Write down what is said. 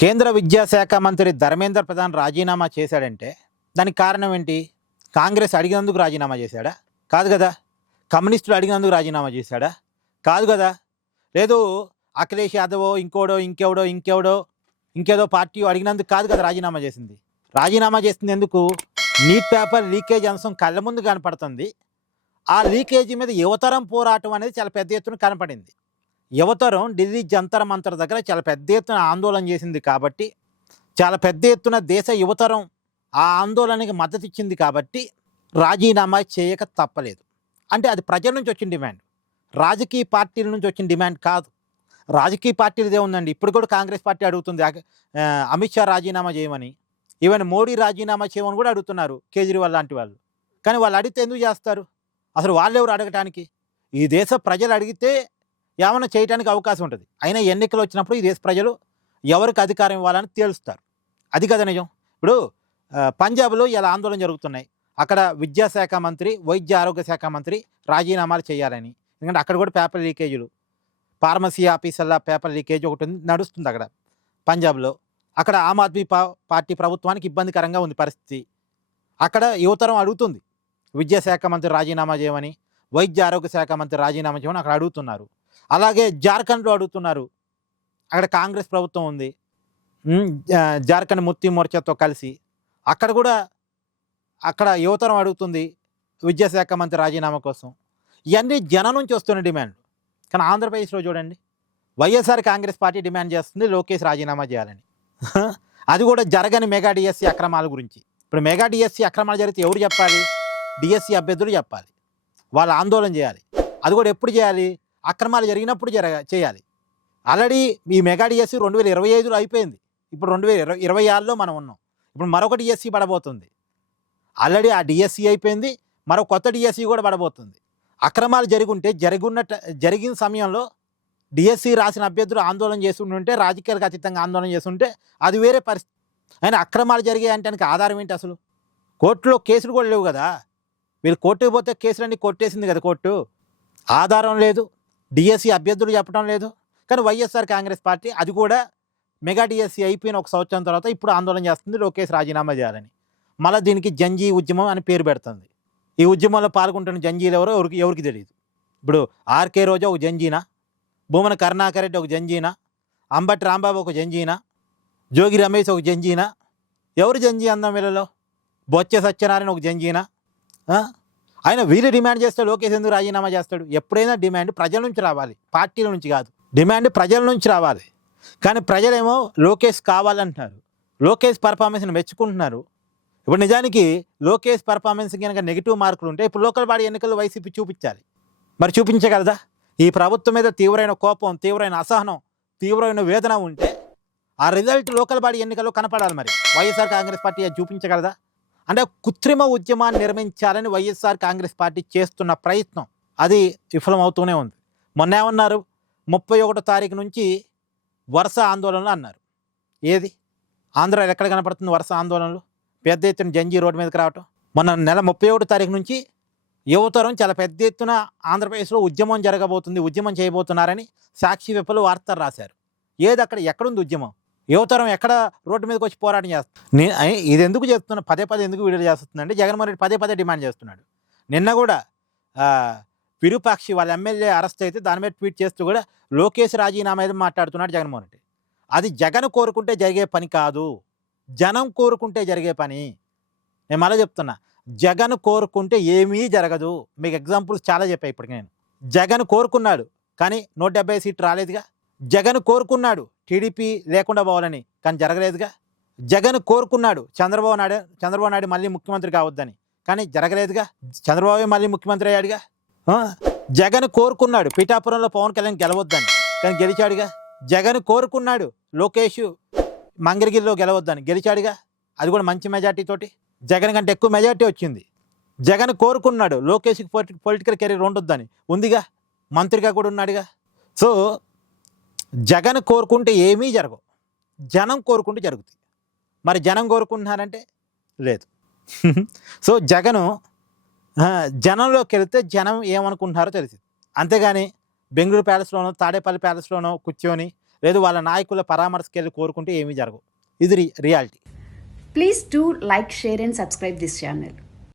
కేంద్ర విద్యాశాఖ మంత్రి ధర్మేంద్ర ప్రధాన్ రాజీనామా చేశాడంటే దానికి కారణం ఏంటి? కాంగ్రెస్ అడిగినందుకు రాజీనామా చేశాడా? కాదు కదా. కమ్యూనిస్టులు అడిగినందుకు రాజీనామా చేశాడా? కాదు కదా. లేదు అఖిలేష్ యాదవో ఇంకేదో పార్టీ అడిగినందుకు కాదు కదా రాజీనామా చేసింది. రాజీనామా చేసింది ఎందుకు? నీట్ పేపర్ లీకేజ్ అంశం కళ్ళ ముందు కనపడుతుంది. ఆ లీకేజీ మీద యువతరం పోరాటం అనేది చాలా పెద్ద ఎత్తున కనపడింది. యువతరం ఢిల్లీ జంతర్ మంతర్ దగ్గర చాలా పెద్ద ఎత్తున ఆందోళన చేసింది కాబట్టి, చాలా పెద్ద ఎత్తున దేశ యువతరం ఆ ఆందోళనకి మద్దతు ఇచ్చింది కాబట్టి రాజీనామా చేయక తప్పలేదు. అంటే అది ప్రజల నుంచి వచ్చిన డిమాండ్, రాజకీయ పార్టీల నుంచి వచ్చిన డిమాండ్ కాదు. రాజకీయ పార్టీలదే ఉందండి. ఇప్పుడు కూడా కాంగ్రెస్ పార్టీ అడుగుతుంది అమిత్ షా రాజీనామా చేయమని, ఈవెన్ మోడీ రాజీనామా చేయమని కూడా అడుగుతున్నారు, కేజ్రీవాల్ లాంటి వాళ్ళు. కానీ వాళ్ళు అడిగితే ఎందుకు చేస్తారు? అసలు వాళ్ళెవరు అడగటానికి? ఈ దేశ ప్రజలు అడిగితే ఏమైనా చేయడానికి అవకాశం ఉంటుంది. అయినా ఎన్నికలు వచ్చినప్పుడు ఈ దేశ ప్రజలు ఎవరికి అధికారం ఇవ్వాలని తేలుస్తారు. అది కదా నిజం. ఇప్పుడు పంజాబ్లో ఇలా ఆందోళన జరుగుతున్నాయి. అక్కడ విద్యాశాఖ మంత్రి, వైద్య ఆరోగ్య శాఖ మంత్రి రాజీనామాలు చేయాలని. ఎందుకంటే అక్కడ కూడా పేపర్ లీకేజీలు, ఫార్మసీ ఆఫీసర్ల పేపర్ లీకేజ్ ఒకటి నడుస్తుంది అక్కడ పంజాబ్లో. అక్కడ ఆమ్ ఆద్మీ పార్టీ ప్రభుత్వానికి ఇబ్బందికరంగా ఉంది పరిస్థితి. అక్కడ యువతరం అడుగుతుంది విద్యాశాఖ మంత్రి రాజీనామా చేయమని, వైద్య ఆరోగ్య శాఖ మంత్రి రాజీనామా చేయమని అక్కడ అడుగుతున్నారు. అలాగే జార్ఖండ్లో అడుగుతున్నారు. అక్కడ కాంగ్రెస్ ప్రభుత్వం ఉంది, జార్ఖండ్ ముక్తి మోర్చాతో కలిసి. అక్కడ కూడా అక్కడ యువతరం అడుగుతుంది విద్యాశాఖ మంత్రి రాజీనామా కోసం. ఇవన్నీ జనం నుంచి వస్తున్న డిమాండ్. కానీ ఆంధ్రప్రదేశ్లో చూడండి, వైఎస్ఆర్ కాంగ్రెస్ పార్టీ డిమాండ్ చేస్తుంది లోకేష్ రాజీనామా చేయాలని. అది కూడా జరగని మెగా డిఎస్సి అక్రమాల గురించి. ఇప్పుడు మెగా డిఎస్సి అక్రమాలు జరిగితే ఎవరు చెప్పాలి? డిఎస్సి అభ్యర్థులు చెప్పాలి, వాళ్ళు ఆందోళన చేయాలి. అది కూడా ఎప్పుడు చేయాలి? అక్రమాలు జరిగినప్పుడు చేయాలి. ఆల్రెడీ ఈ మెగా డిఎస్సి 2025లో అయిపోయింది. ఇప్పుడు 2026లో మనం ఉన్నాం. ఇప్పుడు మరొక డిఎస్సి పడబోతుంది. ఆల్రెడీ ఆ డిఎస్సి అయిపోయింది, మరో కొత్త డిఎస్సి కూడా పడబోతుంది. అక్రమాలు జరిగిన సమయంలో డిఎస్సి రాసిన అభ్యర్థులు ఆందోళన చేస్తుంటే, రాజకీయాలకు అతీతంగా ఆందోళన చేస్తుంటే అది వేరే పరిస్థితి. అయినా అక్రమాలు జరిగాయి అంటే ఆధారం ఏంటి అసలు? కోర్టులో కేసులు కూడా లేవు కదా. వీళ్ళు కోర్టుకు పోతే కేసులన్నీ కొట్టేసింది కదా కోర్టు. ఆధారం లేదు, డిఎస్సి అభ్యర్థులు చెప్పడం లేదు. కానీ వైఎస్ఆర్ కాంగ్రెస్ పార్టీ అది కూడా మెగా డిఎస్సి అయిపోయిన 1 సంవత్సరం తర్వాత ఇప్పుడు ఆందోళన చేస్తుంది లోకేష్ రాజీనామా చేయాలని. మళ్ళీ దీనికి జంజీ ఉద్యమం అని పేరు పెడుతుంది. ఈ ఉద్యమంలో పాల్గొంటున్న జంజీలు ఎవరికి తెలియదు. ఇప్పుడు ఆర్కే రోజా ఒక జంజీనా, భూమన కరుణాకర్ రెడ్డి ఒక జంజీనా, అంబటి రాంబాబు ఒక జంజీనా, జోగి రమేష్ ఒక జంజీనా? ఎవరు జంజీ అందం వీళ్ళలో? బొచ్చ సత్యనారాయణ ఒక జంజీనా? ఆయన వీళ్ళు డిమాండ్ చేస్తే లోకేష్ ఎందుకు రాజీనామా చేస్తాడు? ఎప్పుడైనా డిమాండ్ ప్రజల నుంచి రావాలి, పార్టీల నుంచి కాదు. డిమాండ్ ప్రజల నుంచి రావాలి. కానీ ప్రజలేమో లోకేష్ కావాలంటున్నారు, లోకేష్ పర్ఫార్మెన్స్ని మెచ్చుకుంటున్నారు. ఇప్పుడు నిజానికి లోకేష్ పర్ఫార్మెన్స్ కనుక నెగిటివ్ మార్కులు ఉంటే ఇప్పుడు లోకల్ బాడీ ఎన్నికల్లో వైసీపీ చూపించాలి. మరి చూపించగలదా? ఈ ప్రభుత్వం మీద తీవ్రమైన కోపం, తీవ్రమైన అసహనం, తీవ్రమైన వేదన ఉంటే ఆ రిజల్ట్ లోకల్ బాడీ ఎన్నికల్లో కనపడాలి. మరి వైఎస్ఆర్ కాంగ్రెస్ పార్టీ అది చూపించగలదా? అంటే కృత్రిమ ఉద్యమాన్ని నిర్మించాలని వైఎస్ఆర్ కాంగ్రెస్ పార్టీ చేస్తున్న ప్రయత్నం అది విఫలమవుతూనే ఉంది. మొన్న ఏమన్నారు? 31వ తారీఖు నుంచి వరుస ఆందోళనలు అన్నారు. ఏది ఆంధ్రాలో ఎక్కడ కనపడుతుంది వరుస ఆందోళనలు? పెద్ద ఎత్తున జంజీ రోడ్డు మీదకి రావటం. మొన్న నెల 31వ తారీఖు నుంచి యువతరం చాలా పెద్ద ఎత్తున ఆంధ్రప్రదేశ్లో ఉద్యమం జరగబోతుంది, ఉద్యమం చేయబోతున్నారని సాక్షి పేపర్లో వార్తలు రాశారు. ఏది అక్కడ ఎక్కడుంది ఉద్యమం? యువతరం ఎక్కడ రోడ్డు మీదకి వచ్చి పోరాటం చేస్తుంది? ఇది ఎందుకు చేస్తున్నా, పదే ఎందుకు వీడియో చేస్తుందంటే జగన్మోహన్ రెడ్డి పదే డిమాండ్ చేస్తున్నాడు. నిన్న కూడా విరూపాక్షి వాళ్ళ ఎమ్మెల్యే అరెస్ట్ అయితే దాని మీద ట్వీట్ చేస్తూ కూడా లోకేష్ రాజీనామా మీద మాట్లాడుతున్నాడు జగన్మోహన్ రెడ్డి. అది జగన్ కోరుకుంటే జరిగే పని కాదు, జనం కోరుకుంటే జరిగే పని. నేను మళ్ళీ చెప్తున్నా, జగన్ కోరుకుంటే ఏమీ జరగదు. మీకు ఎగ్జాంపుల్స్ చాలా చెప్పాయి ఇప్పటికి నేను. జగన్ కోరుకున్నాడు కానీ 170 సీట్లు రాలేదుగా. జగన్ కోరుకున్నాడు టీడీపీ లేకుండా పోవాలని, కానీ జరగలేదుగా. జగన్ కోరుకున్నాడు చంద్రబాబు నాయుడు మళ్ళీ ముఖ్యమంత్రి కావద్దని, కానీ జరగలేదుగా. చంద్రబాబు మళ్ళీ ముఖ్యమంత్రి అయ్యాడుగా. జగన్ కోరుకున్నాడు పిఠాపురంలో పవన్ కళ్యాణ్ గెలవద్దని, కానీ గెలిచాడుగా. జగన్ కోరుకున్నాడు లోకేష్ మంగళగిరిలో గెలవద్దని, గెలిచాడుగా. అది కూడా మంచి మెజార్టీ తోటి, జగన్ కంటే ఎక్కువ మెజార్టీ వచ్చింది. జగన్ కోరుకున్నాడు లోకేష్కి పొలిటికల్ కెరీర్ ఉండొద్దని, ఉందిగా, మంత్రిగా కూడా ఉన్నాడుగా. సో జగన్ కోరుకుంటే ఏమీ జరగవు, జనం కోరుకుంటే జరుగుతాయి. మరి జనం కోరుకుంటున్నారంటే లేదు. సో జనంలోకి వెళితే జనం ఏమనుకుంటున్నారో తెలిసింది. అంతేగాని బెంగళూరు ప్యాలెస్లోనో తాడేపల్లి ప్యాలెస్లోనో కూర్చొని లేదు వాళ్ళ నాయకుల పరామర్శకి వెళ్ళి కోరుకుంటే ఏమీ జరగవు. ఇది reality. Please do like, share and subscribe this channel.